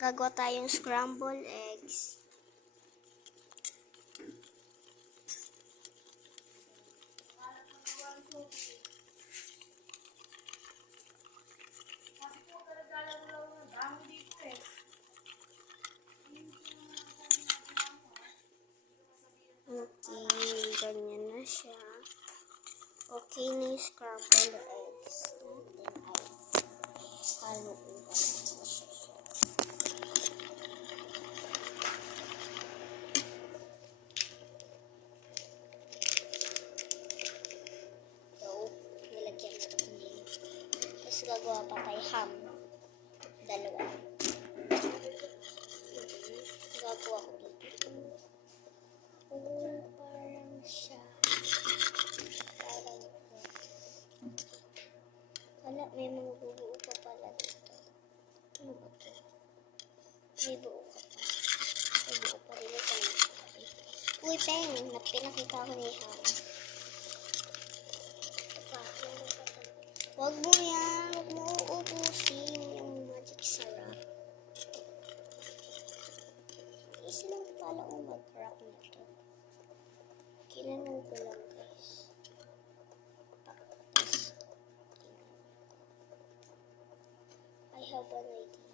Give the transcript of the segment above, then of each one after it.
Gagawa tayong scrambled eggs. Okay, ganyan na siya. Okay na yung scrambled eggs natin ay haluin pa natin siya. So, nilagyan na ito nila. Tapos gagawa pa tayo ham. Dalawa. Gagawa ko dito. Parang siya. Parang wala, may mga bubuo pa pala dito. Ano ba ito? May buo ka pa. May buo pa rin ito. Uy, Peng! Pinakita ko ni Ham. Huwag mo yan. Huwag mo uubusin yung magic syrup. Isa lang pala kung mag-crack na ito. Kinanon ko lang, guys. Tapos, I have an idea.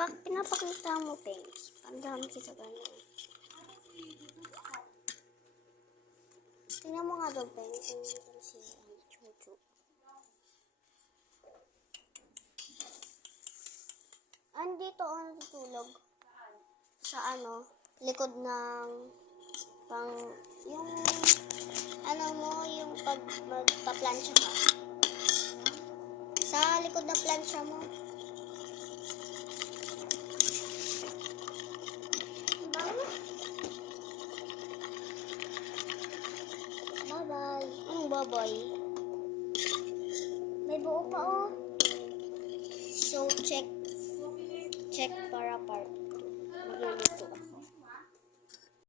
Pinapakita mo, Pengs. Pandahan kita gano'n. Tingnan mo nga daw, Pengs. Tingnan si Chuchu. Andito ako natutulog. Sa ano, likod ng yung ano mo, yung pag magpa-plancha ka. Sa likod ng plancha mo. Bye-bye. Bye-bye. May buo pa, oh. So, check para part. Magluluto.